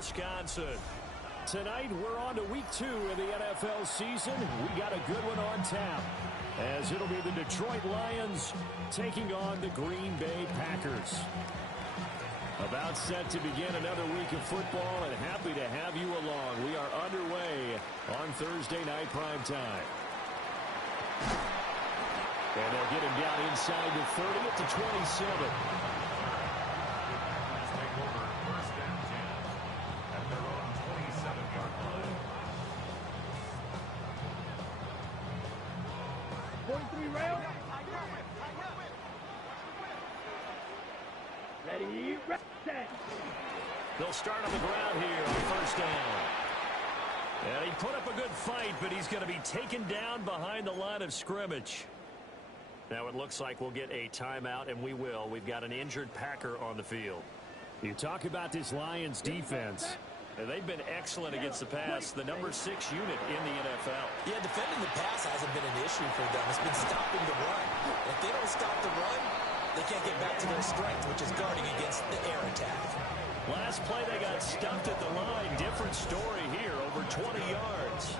Wisconsin. Tonight, we're on to week 2 of the NFL season. We got a good one on tap, as it'll be the Detroit Lions taking on the Green Bay Packers. About set to begin another week of football, and happy to have you along. We are underway on Thursday night primetime. And they'll get him down inside the 30 at the 27. Ready, set. They'll start on the ground here on first down. And he put up a good fight, but he's going to be taken down behind the line of scrimmage. Now it looks like we'll get a timeout, and we will. We've got an injured Packer on the field. You talk about this Lions defense. They've been excellent against the pass, the number 6 unit in the NFL. Yeah, defending the pass hasn't been an issue for them. It's been stopping the run. If they don't stop the run, they can't get back to their strength, which is guarding against the air attack. Last play, they got stuffed at the line. Different story here, over 20 yards.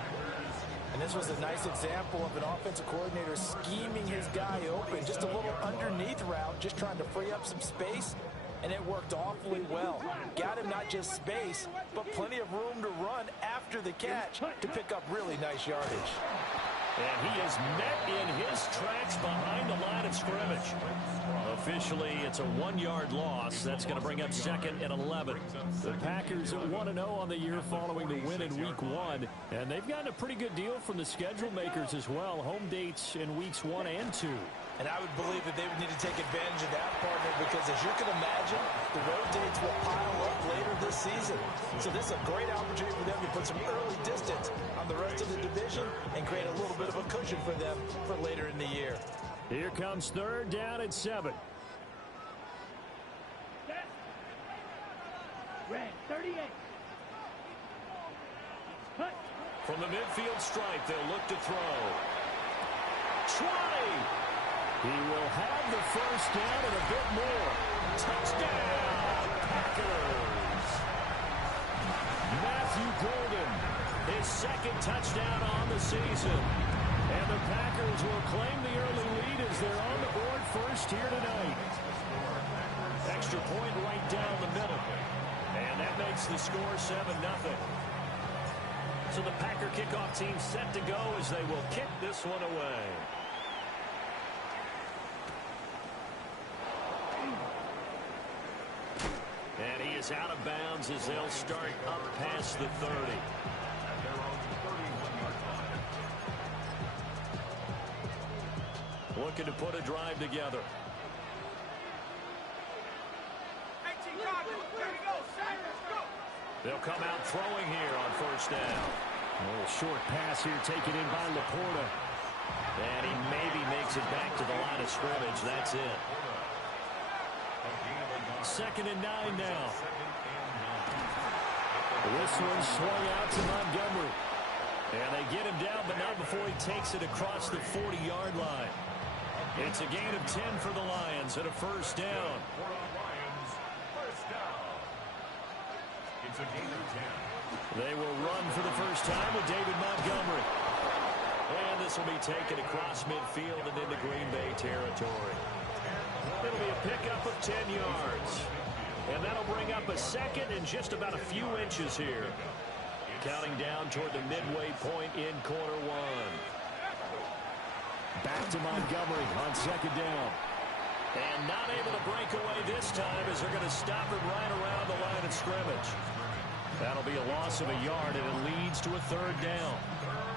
And this was a nice example of an offensive coordinator scheming his guy open. Just a little underneath route, just trying to free up some space. And it worked awfully well. Got him not just space, but plenty of room to run after the catch to pick up really nice yardage. And he is met in his tracks behind the line of scrimmage. Officially, it's a 1-yard loss. That's going to bring up second and 11. The Packers at 1-0 on the year following the win in Week 1. And they've gotten a pretty good deal from the schedule makers as well. Home dates in Weeks 1 and 2. And I would believe that they would need to take advantage of that, partner, because as you can imagine, the road dates will pile up later this season. So this is a great opportunity for them to put some early distance on the rest of the division and create a little bit of a cushion for them for later in the year. Here comes third down at 7. Red, 38. Cut. From the midfield stripe, they'll look to throw. 20. He will have the first down and a bit more. Touchdown, Packers. Matthew Golden, his second touchdown on the season. And the Packers will claim the early lead as they're on the board first here tonight. Extra point right down the middle. And that makes the score 7-0. So the Packer kickoff team set to go as they will kick this one away. And he is out of bounds as they'll start up past the 30. Looking to put a drive together. They'll come out throwing here on first down. A little short pass here taken in by Laporta. And he maybe makes it back to the line of scrimmage. That's it. Second and 9 now. This one swung out to Montgomery. And they get him down, but not before he takes it across the 40-yard line. It's a gain of 10 for the Lions and a first down. They will run for the first time with David Montgomery. And this will be taken across midfield and into Green Bay territory. It'll be a pickup of 10 yards. And that'll bring up a second and just about a few inches here. Counting down toward the midway point in quarter 1. Back to Montgomery on second down. And not able to break away this time as they're going to stop him right around the line of scrimmage. That'll be a loss of a yard, and it leads to a third down.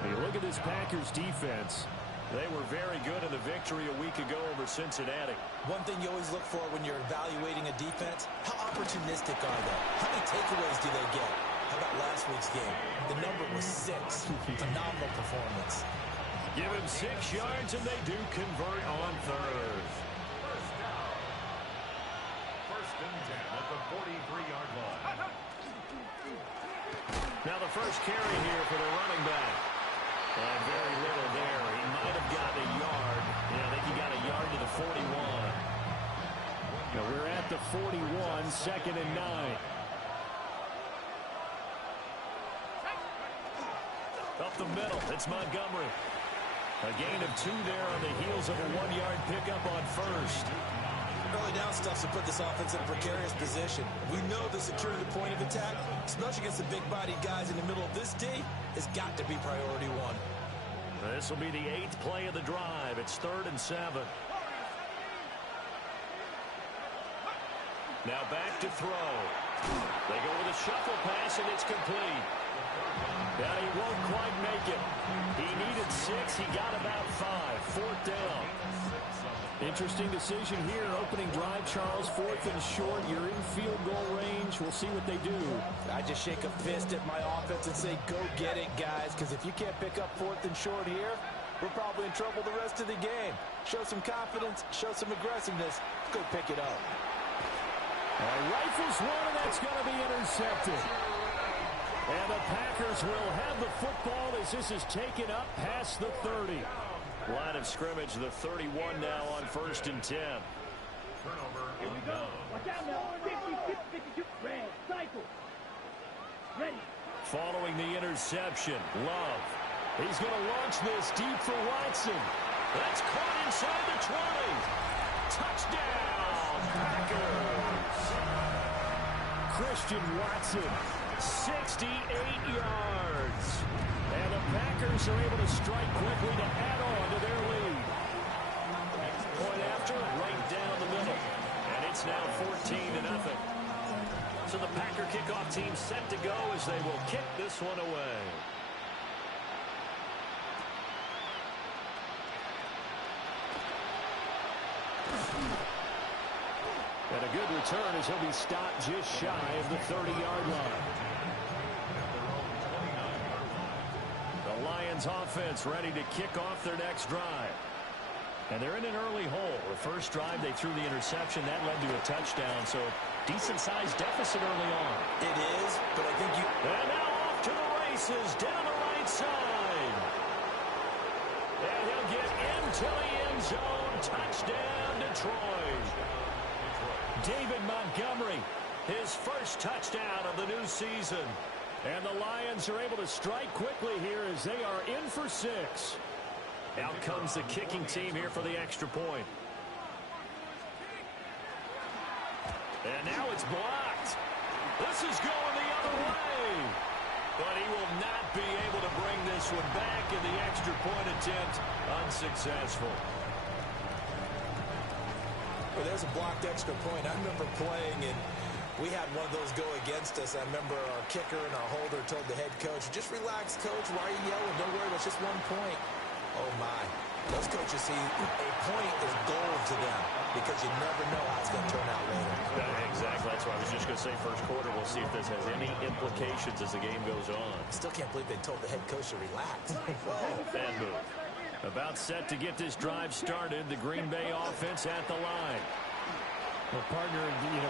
When you look at this Packers defense, they were very good in the victory a week ago over Cincinnati. One thing you always look for when you're evaluating a defense, how opportunistic are they? How many takeaways do they get? How about last week's game? The number was 6. Phenomenal performance. Give him 6 yards, and they do convert on third. First and 10 at the 43-yard line. Now the first carry here for the running back. And very little there. He might have gotten a yard. Yeah, I think he got a yard to the 41. Now we're at the 41, second and 9. Up the middle, it's Montgomery. A gain of 2 there on the heels of a 1-yard pickup on first. Early down stuff to put this offense in a precarious position. We know the securing the point of attack, especially against the big-bodied guys in the middle of this D, has got to be priority one. This will be the 8th play of the drive. It's 3rd and 7. Now back to throw. They go with a shuffle pass, and it's complete. Yeah, he won't quite make it. He needed 6. He got about 5. 4th down. Interesting decision here. Opening drive, Charles. 4th and short. You're in field goal range. We'll see what they do. I just shake a fist at my offense and say, go get it, guys, because if you can't pick up 4th and short here, we're probably in trouble the rest of the game. Show some confidence. Show some aggressiveness. Go pick it up. Rifles one, and that's going to be intercepted. And the Packers will have the football as this is taken up past the 30. Line of scrimmage, the 31 now on 1st and 10. Turnover Here we go. Watch out now. 50, 52. Red. Cycle. Ready. Following the interception, Love. He's going to launch this deep for Watson. That's caught inside the 20. Touchdown, Packers. Christian Watson, 68 yards. And the Packers are able to strike quickly to add on to their lead. Point after, right down the middle. And it's now 14-0. So the Packer kickoff team set to go as they will kick this one away. And a good return as he'll be stopped just shy of the 30-yard line. The Lions offense ready to kick off their next drive. And they're in an early hole. The first drive, they threw the interception. That led to a touchdown, so decent-sized deficit early on. It is, but I think you... And now off to the races down the right side. And he'll get into the end zone. Touchdown, Detroit. David Montgomery, his first touchdown of the new season. And the Lions are able to strike quickly here as they are in for 6. Out comes the kicking team here for the extra point. And now it's blocked. This is going the other way. But he will not be able to bring this one back, in the extra point attempt unsuccessful. Well, there's a blocked extra point. I remember playing, and we had one of those go against us. I remember our kicker and our holder told the head coach, just relax, coach. Why are you yelling? Don't worry, it's just 1 point. Oh, my. Those coaches see a point is gold to them because you never know how it's going to turn out later. Exactly. That's what I was just going to say. First quarter, we'll see if this has any implications as the game goes on. I still can't believe they told the head coach to relax. Bad move. About set to get this drive started. The Green Bay offense at the line. Well, partner,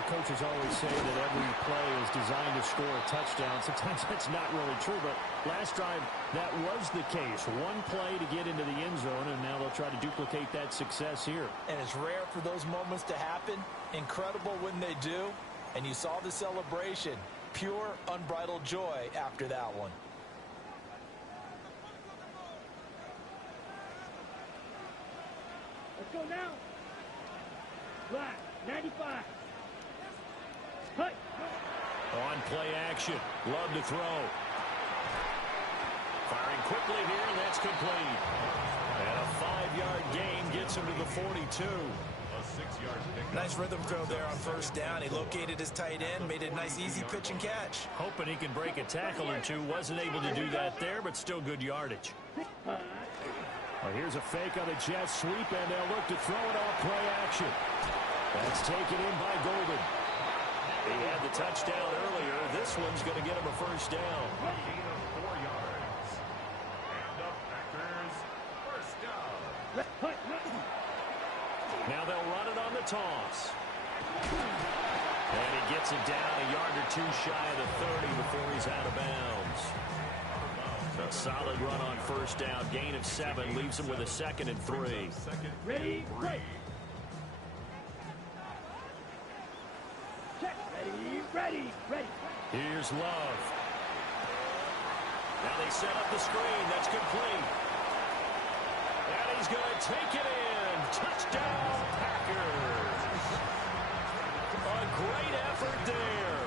coaches always say that every play is designed to score a touchdown. Sometimes that's not really true, but last drive, that was the case. 1 play to get into the end zone, and now they'll try to duplicate that success here. And it's rare for those moments to happen. Incredible when they do. And you saw the celebration. Pure, unbridled joy after that one. Let's go now. Black. 95. Hey. On play action. Love to throw. Firing quickly here, and that's complete. And a 5-yard gain gets him to the 42. A 6-yard pickup. Nice rhythm throw there on first down. He located his tight end, made a nice easy pitch and catch. Hoping he can break a tackle or two. Wasn't able to do that there, but still good yardage. Well, here's a fake on the jet sweep, and they'll look to throw it off play action. That's taken in by Golden. He had the touchdown earlier. This one's going to get him a first down. Gain of 4 yards. And the Packers first down. Now they'll run it on the toss. And he gets it down a yard or two shy of the 30 before he's out of bounds. A solid run on first down. Gain of 7 leaves him with a 2nd and 3. Ready, break. Check. Ready, ready, ready. Here's Love. Now they set up the screen. That's complete. And he's going to take it in. Touchdown, Packers. A great effort there.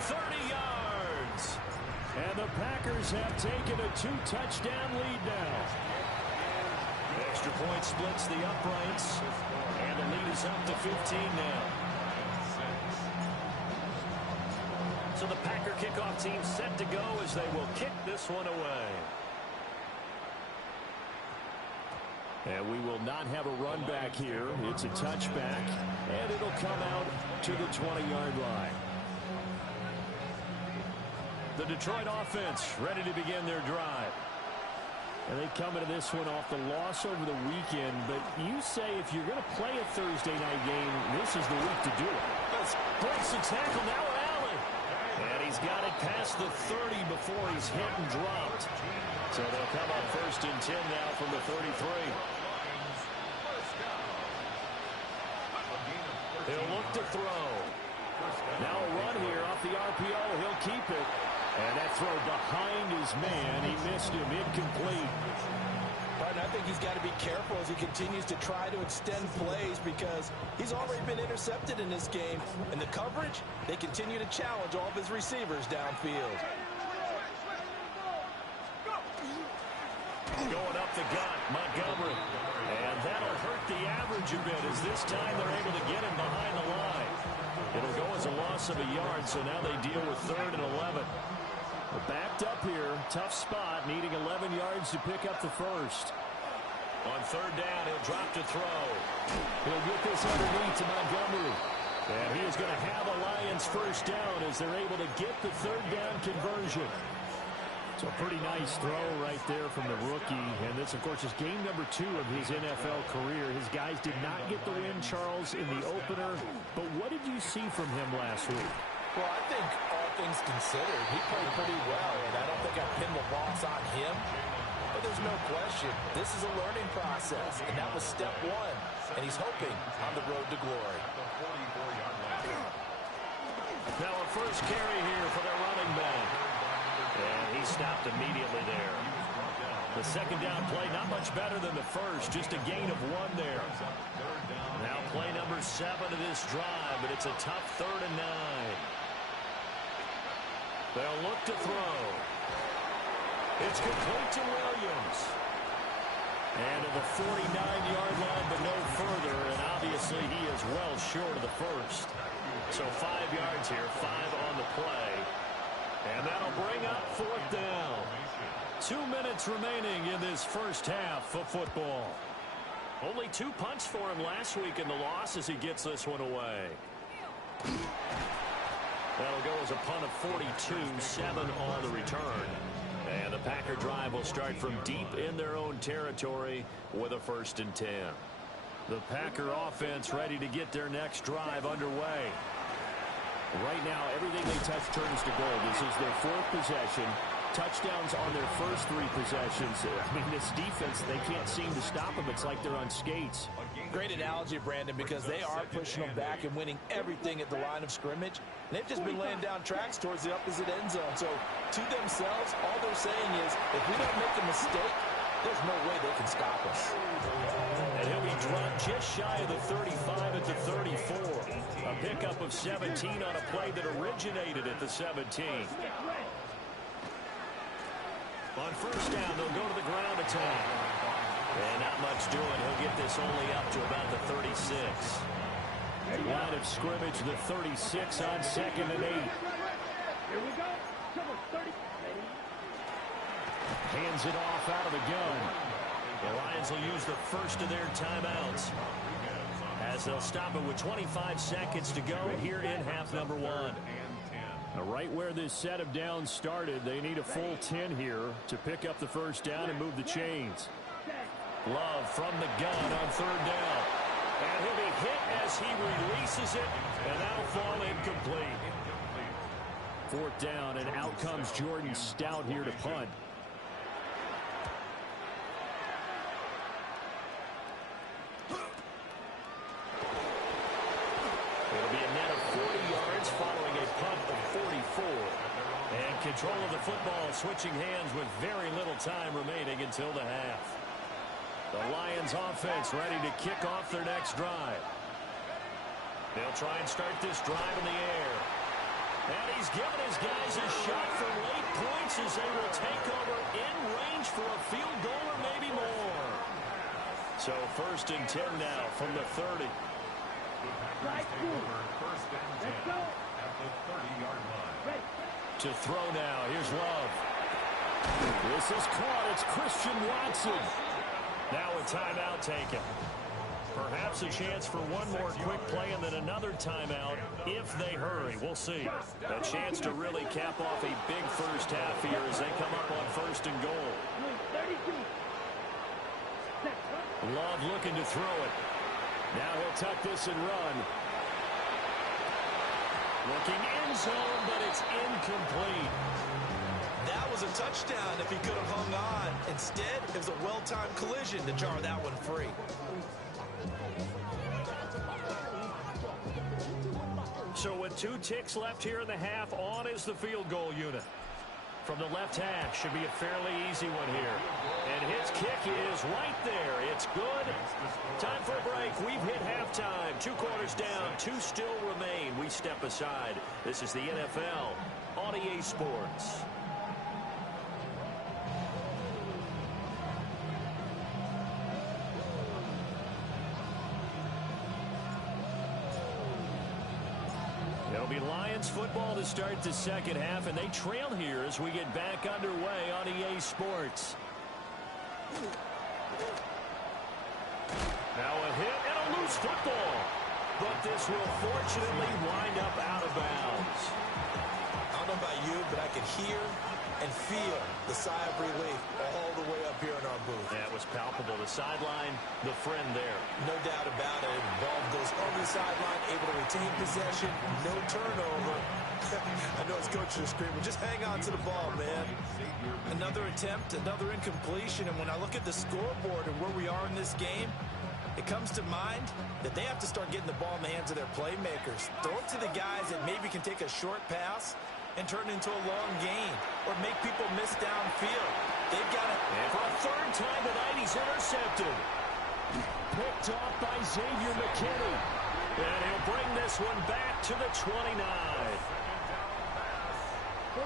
30 yards. And the Packers have taken a 2-touchdown lead now. Extra point splits the uprights. And the lead is up to 15 now. So the Packer kickoff team set to go as they will kick this one away. And we will not have a run back here. It's a touchback, and it'll come out to the 20-yard line. The Detroit offense ready to begin their drive. And they come into this one off the loss over the weekend. But you say if you're going to play a Thursday night game, this is the week to do it. Breaks the tackle now, Allen. And he's got it past the 30 before he's hit and dropped. So they'll come up 1st and 10 now from the 33. He'll look to throw. Now a run here off the RPO. He'll keep it. And that throw behind his man. He missed him. Incomplete. But I think he's got to be careful as he continues to try to extend plays because he's already been intercepted in this game. And the coverage, they continue to challenge all of his receivers downfield. Going up the gut, Montgomery. And that'll hurt the average a bit as this time they're able to get him behind the line. It'll go as a loss of a yard, so now they deal with 3rd and 11. Backed up here, tough spot, needing 11 yards to pick up the first. On 3rd down, he'll drop to throw. He'll get this underneath to Montgomery. And he is going to have a Lions first down as they're able to get the 3rd down conversion. So a pretty nice throw right there from the rookie. And this, of course, is game number 2 of his NFL career. His guys did not get the win, Charles, in the opener. But what did you see from him last week? Well, I think all things considered, he played pretty well, and I don't think I pinned the loss on him. But there's no question, this is a learning process, and that was step 1. And he's hoping on the road to glory. Now a first carry here for their running back. And he stopped immediately there. The 2nd down play, not much better than the first, just a gain of 1 there. Now play number 7 of this drive, but it's a tough 3rd and 9. They'll look to throw. It's complete to Williams. And to the 49-yard line, but no further, and obviously he is well short of the first. So 5 yards here, 5 on the play. And that'll bring up 4th down. 2 minutes remaining in this first half of football. Only 2 punts for him last week in the loss as he gets this one away. That'll go as a punt of 42, 7 on the return. And the Packer drive will start from deep in their own territory with a 1st and 10. The Packer offense ready to get their next drive underway. Right now, everything they touch turns to gold. This is their 4th possession. Touchdowns on their first 3 possessions. I mean, this defense, they can't seem to stop them. It's like they're on skates. Great analogy, Brandon, because they are pushing them back and winning everything at the line of scrimmage. They've just been laying down tracks towards the opposite end zone. So, to themselves, all they're saying is, if we don't make a mistake, there's no way they can stop us. And he'll be dropped just shy of the 35 at the 34. A pickup of 17 on a play that originated at the 17. On 1st down, they'll go to the ground attack. And not much doing. He'll get this only up to about the 36. Line of scrimmage, the 36 on 2nd and 8. Here we go. Hands it off out of the gun. The Lions will use the first of their timeouts as they'll stop it with 25 seconds to go here in half number 1. Now, right where this set of downs started, they need a full 10 here to pick up the first down and move the chains. Love from the gun on 3rd down. And he'll be hit as he releases it, and that'll fall incomplete. 4th down, and out comes Jordan Stout here to punt. It'll be a net of 40 yards following a punt of 44. And Control of the football, switching hands with very little time remaining until the half. The Lions offense ready to kick off their next drive. They'll try and start this drive in the air. And he's given his guys a shot for late points as they will take over in range for a field goal or maybe more. So 1st and 10 now from the 30. Packers take over 1st and 10 at the 30-yard line. To throw now. Here's Love. This is caught. It's Christian Watson. Now a timeout taken. Perhaps a chance for one more quick play and then another timeout if they hurry. We'll see. A chance to really cap off a big first half here as they come up on 1st and goal. Love looking to throw it. Now he'll tuck this and run. Looking end zone, but it's incomplete. That was a touchdown if he could have hung on. Instead, it was a well-timed collision to jar that one free. So with 2 ticks left here in the half, on is the field goal unit. From the left hash, should be a fairly easy one here. And his kick is right there. It's good. Time for a break. We've hit halftime. 2 quarters down. 2 still remain. We step aside. This is the NFL on EA Sports. It'll be Lions football to start the second half, and they trail here as we get back underway on EA Sports. Now a hit and a loose football. But this will fortunately wind up out of bounds. I don't know about you, but I could hear and feel the sigh of relief all the way up here in our booth. That was palpable. The sideline, the friend there. No doubt about it. The ball goes over the sideline, able to retain possession, no turnover. I know his coach is screaming, just hang on to the ball, man. Another attempt, another incompletion, and when I look at the scoreboard and where we are in this game, it comes to mind that they have to start getting the ball in the hands of their playmakers. Throw it to the guys that maybe can take a short pass and turn it into a long gain or make people miss downfield. They've got it. And for a 3rd time tonight, he's intercepted. Picked off by Xavier McKinney. And he'll bring this one back to the 29. The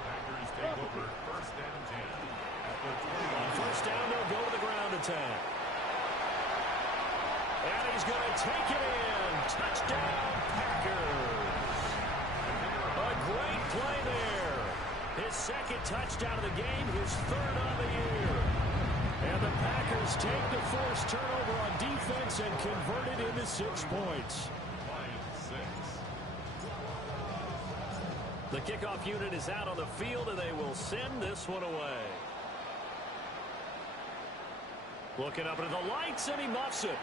Packers take over 1st and 10 at the 20. On 1st down, they'll go to the ground attack. And he's going to take it in. Touchdown, Packers. A great play there. His 2nd touchdown of the game, his 3rd on the year. And the Packers take the forced turnover on defense and convert it into 6 points. The kickoff unit is out on the field, and they will send this one away. Looking up into the lights, and he muffs it.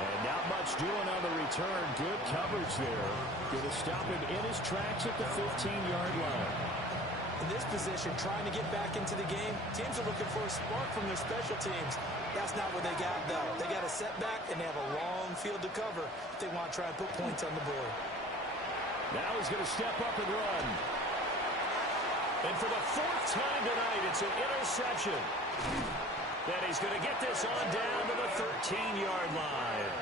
And not much doing on the return. Good coverage there. Going to stop him in his tracks at the 15-yard line. In this position, trying to get back into the game, teams are looking for a spark from their special teams. That's not what they got, though. They got a setback, and they have a long field to cover if they want to try and put points on the board. Now he's going to step up and run. And for the 4th time tonight, it's an interception. Then he's going to get this on down to the 13-yard line.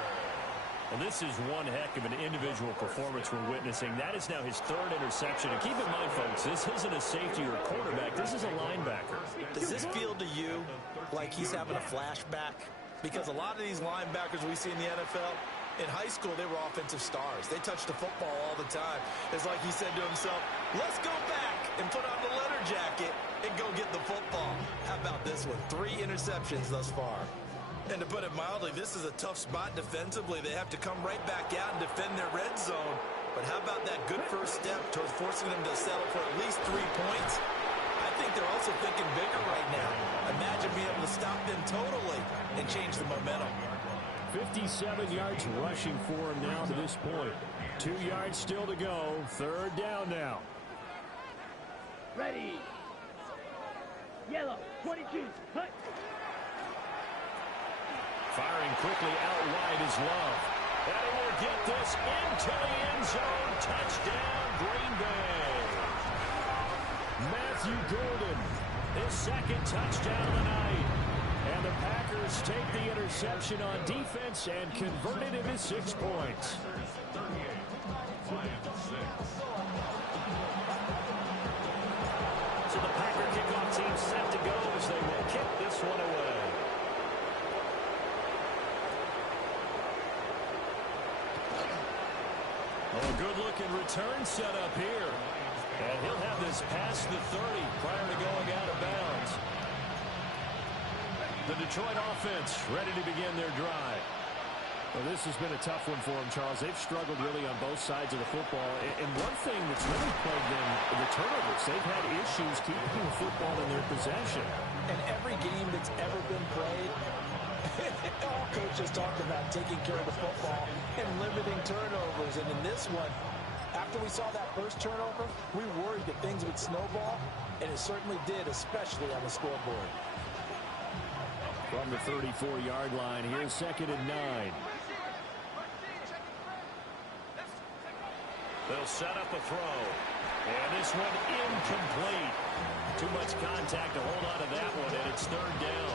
And this is one heck of an individual performance we're witnessing. That is now his 3rd interception. And keep in mind, folks, this isn't a safety or a quarterback. This is a linebacker. Does this feel to you like he's having a flashback? Because a lot of these linebackers we see in the NFL, in high school, they were offensive stars. They touched the football all the time. It's like he said to himself, let's go back and put on the leather jacket and go get the football. How about this one? 3 interceptions thus far. And to put it mildly, this is a tough spot defensively. They have to come right back out and defend their red zone. But how about that good first step towards forcing them to settle for at least 3 points? I think they're also thinking bigger right now. Imagine being able to stop them totally and change the momentum. 57 yards rushing for him now to this point. 2 yards still to go. 3rd down now. Ready. Yellow, 22, hut. Firing quickly out wide is Love. And he will get this into the end zone. Touchdown, Green Bay. Matthew Golden, his second touchdown of the night. And the Packers take the interception on defense and convert it into 6 points. So the Packer kickoff team set to go as they will kick this one away. Oh, a good-looking return set up here. And he'll have this past the 30 prior to going out of bounds. The Detroit offense ready to begin their drive. Well, this has been a tough one for them, Charles. They've struggled really on both sides of the football. And one thing that's really plagued them, the turnovers. They've had issues keeping the football in their possession. And every game that's ever been played, all coaches talk about taking care of the football and limiting turnovers. And in this one, after we saw that first turnover, we worried that things would snowball, and it certainly did, especially on the scoreboard. From the 34-yard line, here's 2nd and 9. They'll set up a throw. And this one incomplete. Too much contact to hold on to that one, and it's 3rd down.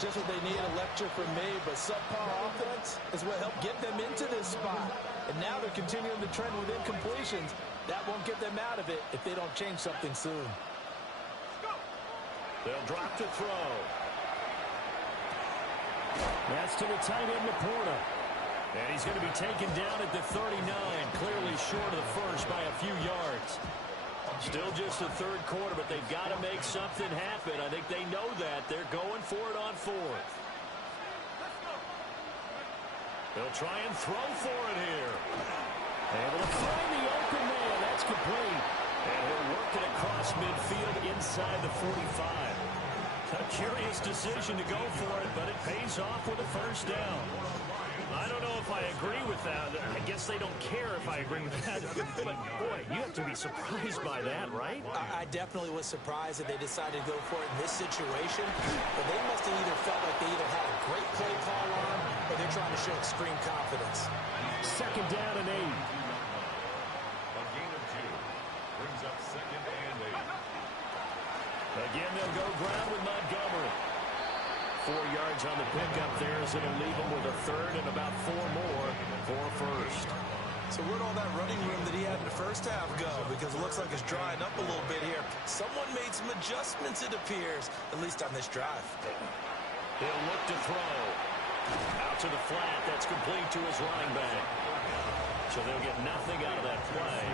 Just what they need, a lecture from me, but subpar offense is what helped get them into this spot. And now they're continuing the trend with incompletions. That won't get them out of it if they don't change something soon. They'll drop to throw. That's to the tight end, Laporta. And he's going to be taken down at the 39, clearly short of the first by a few yards. Still just the 3rd quarter, but they've got to make something happen. I think they know that. They're going for it on 4th. They'll try and throw for it here. Able to find the open man. That's complete. And he'll work it across midfield inside the 45. A curious decision to go for it, but it pays off with a 1st down. I don't know if I agree with that. I guess they don't care if I agree with that. But, boy, you have to be surprised by that, right? I definitely was surprised that they decided to go for it in this situation. But they must have either felt like they either had a great play call on or they're trying to show extreme confidence. 2nd down and 8. A gain of 2 brings up 2nd and 8. Again, they'll go ground with Montgomery. 4 yards on the pickup there as it'll leave him with a 3rd and about 4 more for 1st. So where'd all that running room that he had in the first half go? Because it looks like it's drying up a little bit here. Someone made some adjustments, it appears, at least on this drive. He'll look to throw. Out to the flat. That's complete to his running back. So they'll get nothing out of that play.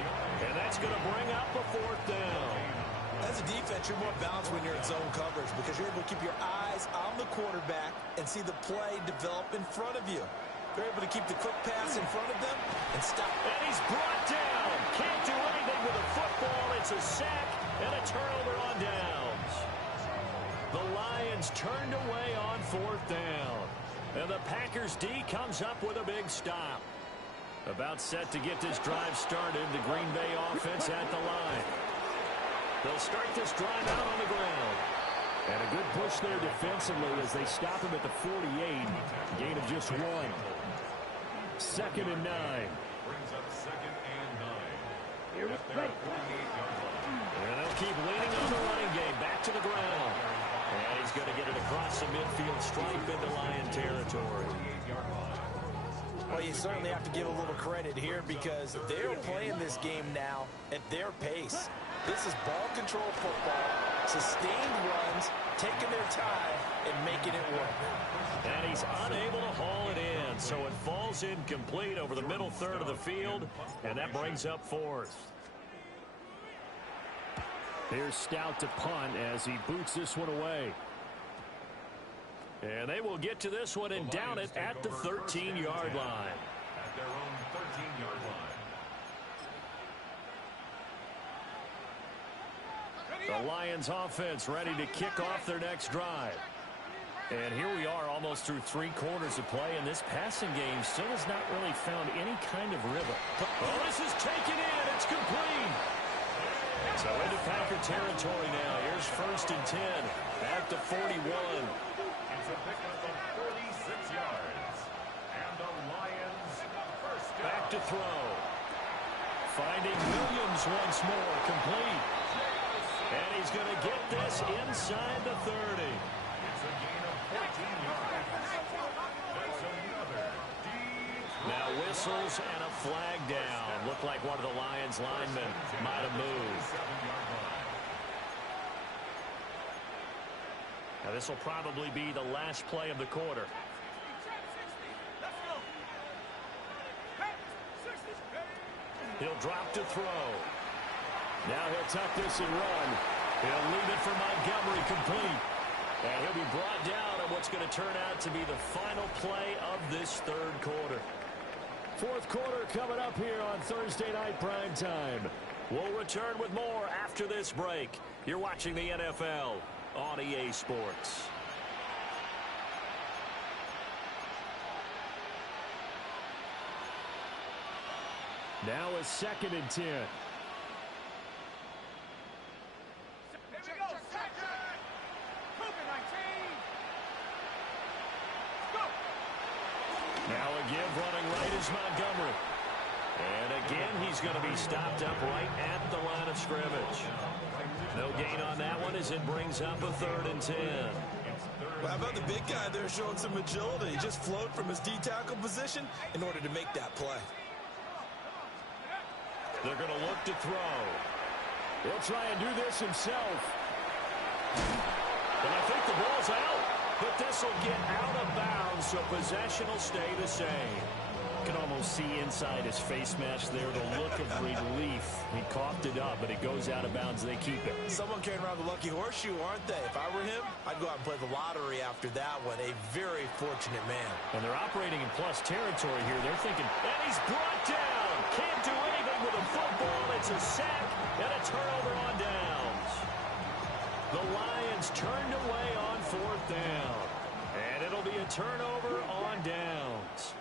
And that's going to bring up a 4th down. As a defense, you're more balanced when you're in zone coverage because you're able to keep your eyes on the quarterback and see the play develop in front of you. You're able to keep the quick pass in front of them and stop. And he's brought down. Can't do anything with a football. It's a sack and a turnover on downs. The Lions turned away on 4th down. And the Packers D comes up with a big stop. About set to get this drive started. The Green Bay offense at the line. They'll start this drive out on the ground. And a good push there defensively as they stop him at the 48. Gain of just 1. 2nd and 9. Brings up 2nd and 9. Here we At go. their 48-yard line. And they'll keep leaning on the running game. Back to the ground. And he's going to get it across the midfield stripe into Lion territory. 48-yard line. Well, you certainly have to give a little credit here because they're playing this game now at their pace. This is ball control football, sustained runs, taking their time, and making it work. And he's unable to haul it in, so it falls incomplete over the middle 3rd of the field, and that brings up 4th. Here's Stout to punt as he boots this one away. And they will get to this one and down it at the 13-yard line. At their own 13-yard line. The Lions offense ready to kick off their next drive. And here we are almost through 3 quarters of play, and this passing game still has not really found any kind of rhythm. Oh, this is taken in. It's complete. So into Packer territory now. Here's 1st and 10 at the 41. It's a pickup of 36 to throw. Finding Williams once more, complete. And he's going to get this inside the 30. It's a gain of 14 yards. That's another deep. Now whistles and a flag down. Looked like one of the Lions linemen might have moved. Now this will probably be the last play of the quarter. He'll drop to throw. Now he'll tuck this and run. He'll leave it for Montgomery, complete. And he'll be brought down at what's going to turn out to be the final play of this third quarter. Fourth quarter coming up here on Thursday Night Prime Time. We'll return with more after this break. You're watching the NFL on EA Sports. Now a 2nd and 10. Here we go. Second. Cougar 19. Go. Now a give running right is Montgomery. And again, he's going to be stopped up right at the line of scrimmage. No gain on that one as it brings up a 3rd and 10. Well, how about the big guy there showing some agility? He just flowed from his D-tackle position in order to make that play. They're going to look to throw. He'll try and do this himself. And I think the ball's out. But this will get out of bounds, so possession will stay the same. You can almost see inside his face mask there the look of relief. He coughed it up, but it goes out of bounds. They keep it. Someone carrying around the lucky horseshoe, aren't they? If I were him, I'd go out and play the lottery after that one. A very fortunate man. And they're operating in plus territory here. They're thinking, And he's brought down. Can't do anything with a football. It's a sack and a turnover on downs. The Lions turned away on 4th down. And it'll be a turnover on downs.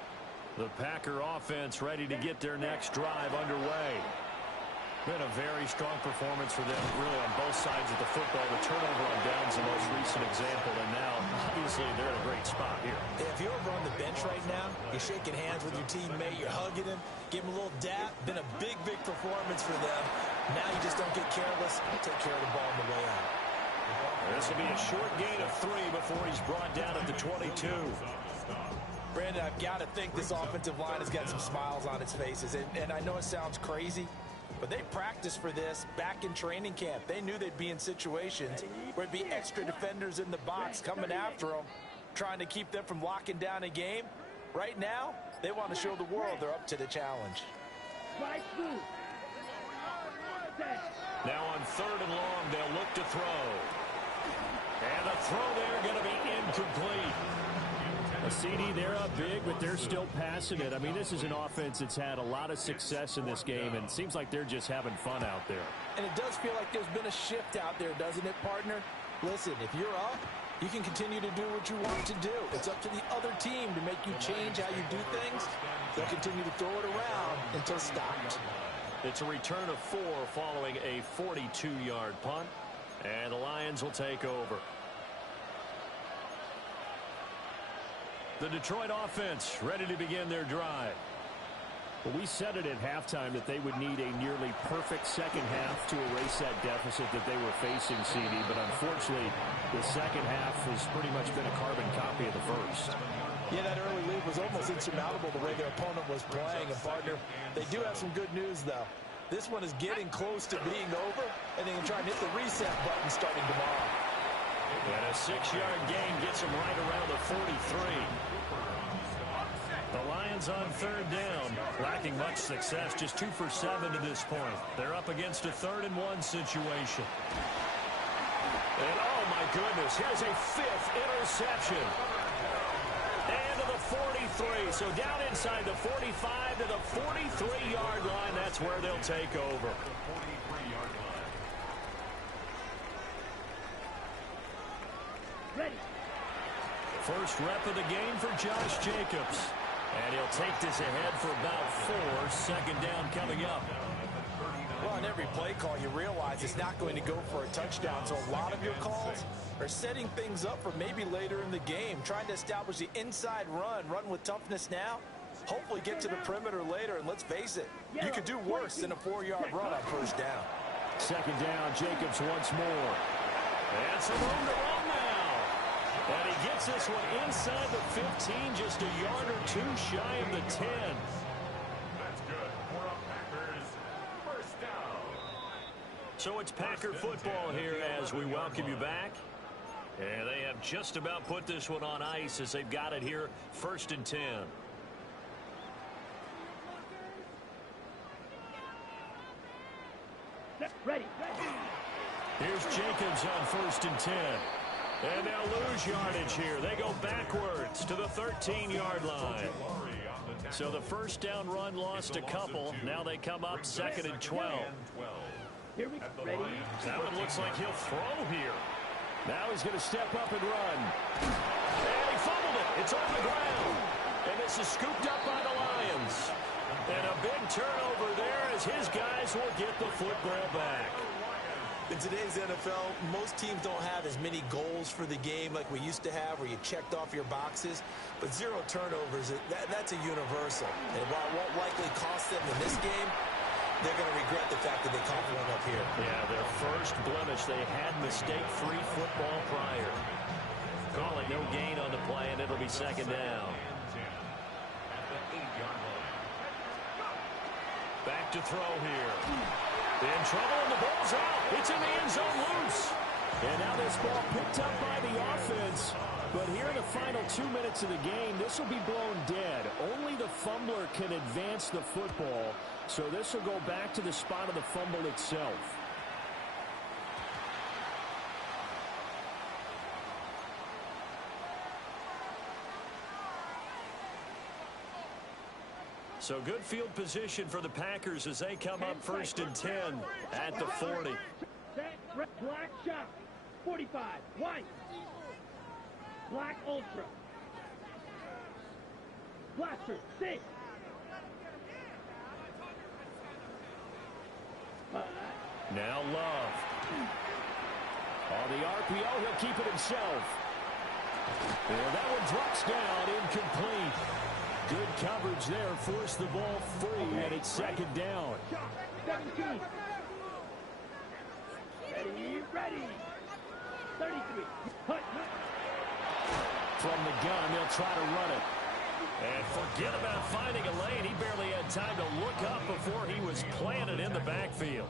The Packer offense ready to get their next drive underway. Been a very strong performance for them, really, on both sides of the football. The turnover on downs, the most recent example, and now, obviously, they're in a great spot here. If you're over on the bench right now, you're shaking hands with your teammate, you're hugging him, give him a little dap. Been a big, big performance for them. Now you just don't get careless. Take care of the ball on the way out. This will be a short gain of 3 before he's brought down at the 22. Brandon, I've got to think this offensive line has got some smiles on its faces. And I know it sounds crazy, but they practiced for this back in training camp. They knew they'd be in situations where it'd be extra defenders in the box coming after them, trying to keep them from locking down a game. Right now, they want to show the world they're up to the challenge. Now on 3rd and long, they'll look to throw. And the throw there going to be incomplete. A CD, they're up big, but they're still passing it. I mean, this is an offense that's had a lot of success in this game, and it seems like they're just having fun out there. And it does feel like there's been a shift out there, doesn't it, partner? Listen, if you're up, you can continue to do what you want to do. It's up to the other team to make you change how you do things. They'll continue to throw it around until stopped. It's a return of 4 following a 42-yard punt, and the Lions will take over. The Detroit offense ready to begin their drive. Well, we said it at halftime that they would need a nearly perfect second half to erase that deficit that they were facing, CD. But unfortunately, the second half has pretty much been a carbon copy of the first. Yeah, that early lead was almost insurmountable the way their opponent was playing. And, partner, they do have some good news, though. This one is getting close to being over, and they can try and hit the reset button starting tomorrow. And a 6-yard gain gets them right around the 43. The Lions on 3rd down, lacking much success, just 2 for 7 to this point. They're up against a 3rd and 1 situation. And oh my goodness, here's a 5th interception. And to the 43, so down inside the 45 to the 43-yard line, that's where they'll take over. Ready. First rep of the game for Josh Jacobs. And he'll take this ahead for about 4. Second down coming up. Well, on every play call, you realize it's not going to go for a touchdown. So a lot of your calls are setting things up for maybe later in the game, trying to establish the inside run with toughness now, Hopefully get to the perimeter later, and let's face it, you could do worse than a 4-yard run on first down. Second down, Jacobs once more. And some room to run now. And he gets this one inside the 15, just a yard or two shy of the 10. That's good for a Packers first down. So it's Packer football here as we welcome you back. And they have just about put this one on ice as they've got it here, 1st and 10. Ready. Here's Jacobs on 1st and 10. And they'll lose yardage here. They go backwards to the 13-yard line. So the first down run lost a couple. Now they come up 2nd and 12. Here we go. Ready. That one looks like he'll throw here. Now he's going to step up and run. And he fumbled it. It's on the ground. And this is scooped up by the Lions. And a big turnover there as his guys will get the football back. In today's NFL, most teams don't have as many goals for the game like we used to have where you checked off your boxes. But 0 turnovers, that's a universal. And while it won't likely cost them in this game, they're going to regret the fact that they caught one up here. Yeah, their first blemish. They had mistake-free football prior. Call it no gain on the play, and it'll be 2nd down. Back to throw here. In trouble, and the ball's out. It's in the end zone loose. And now this ball picked up by the offense. But here in the final 2 minutes of the game, this will be blown dead. Only the fumbler can advance the football. So this will go back to the spot of the fumble itself. So good field position for the Packers as they come up 1st and 10 at the 40. Black shot. 45. White. Black ultra. Blaster. 6. Now Love. On the RPO, he'll keep it himself. And that one drops down, incomplete. Good coverage there, forced the ball free, and it's 2nd down. 17. Ready. 33. From the gun, they'll try to run it. And forget about finding a lane. He barely had time to look up before he was planted in the backfield.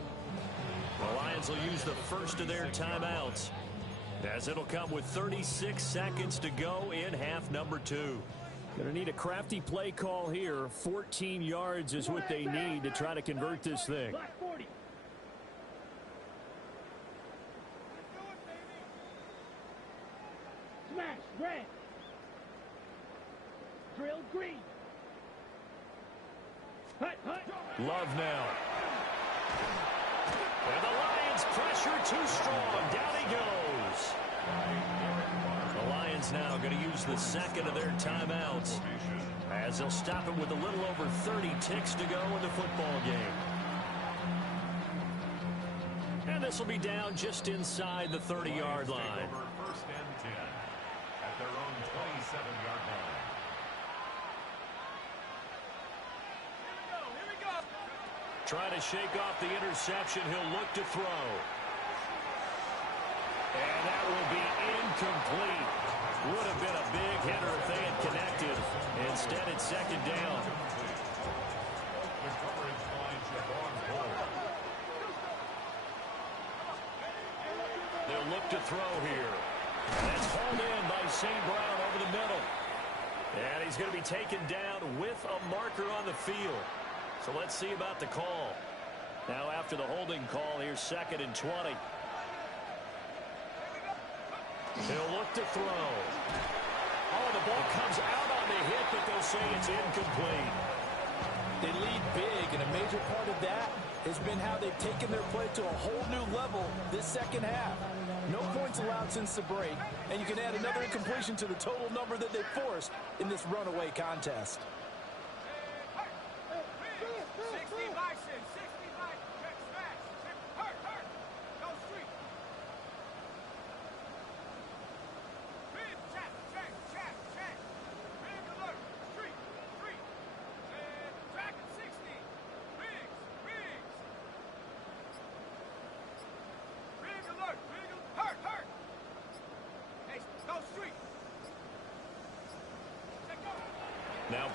The Lions will use the first of their timeouts, as it'll come with 36 seconds to go in half number 2. Going to need a crafty play call here. 14 yards is what they need to try to convert this thing. Black 40. Smash. Red. Drill green. Hut. Love now. And the Lions pressure too strong. Down he goes. The Lions now going to use the second of their timeouts, as they'll stop it with a little over 30 ticks to go in the football game. And this will be down just inside the 30-yard line. 1st and 10 at their own 27-yard line. Trying to shake off the interception. He'll look to throw. And that will be incomplete. Would have been a big hitter if they had connected. Instead, it's 2nd down. The coverage finds you on board. They'll look to throw here. And that's hauled in by St. Brown over the middle. And he's going to be taken down with a marker on the field. So let's see about the call. Now after the holding call, here's 2nd and 20. He'll look to throw. Oh, the ball comes out on the hit, but they'll say it's incomplete. They lead big, and a major part of that has been how they've taken their play to a whole new level this second half. No points allowed since the break, and you can add another incompletion to the total number that they forced in this runaway contest.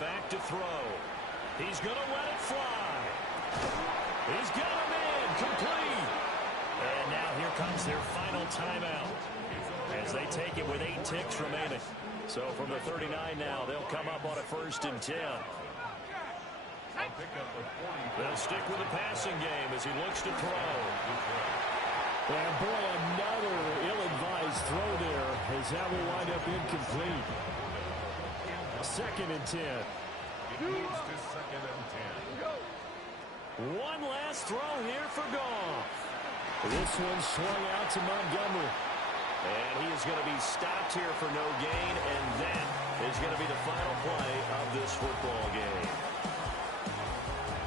back to throw. He's going to let it fly. He's got him in. Complete. And now here comes their final timeout as they take it with 8 ticks remaining. So from the 39 now, they'll come up on a 1st and 10. They'll stick with the passing game as he looks to throw. And boy, another ill-advised throw there as that will wind up incomplete. 2nd and 10. It moves to 2nd and 10. One last throw here for Goff. This one swung out to Montgomery. And he is going to be stopped here for no gain, and that is going to be the final play of this football game.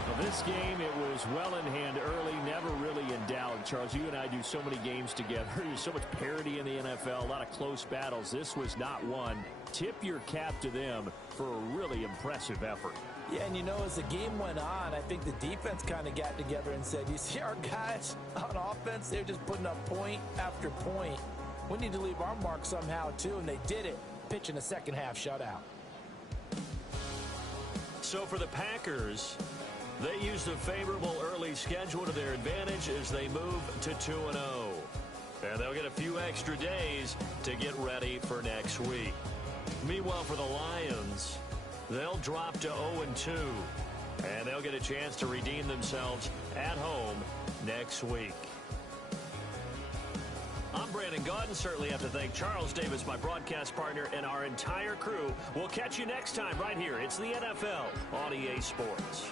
Well, this game, it was well in hand early, never really in doubt. Charles, you and I do so many games together. There's so much parity in the NFL, a lot of close battles. This was not one. Tip your cap to them for a really impressive effort. Yeah, and you know, as the game went on, I think the defense kind of got together and said, you see our guys on offense, they're just putting up point after point. We need to leave our mark somehow, too, and they did it, pitching a second-half shutout. So for the Packers, they used a favorable early schedule to their advantage as they move to 2-0. And they'll get a few extra days to get ready for next week. Meanwhile, for the Lions, they'll drop to 0-2. And they'll get a chance to redeem themselves at home next week. I'm Brandon Gaudin. Certainly have to thank Charles Davis, my broadcast partner, and our entire crew. We'll catch you next time right here. It's the NFL on EA Sports.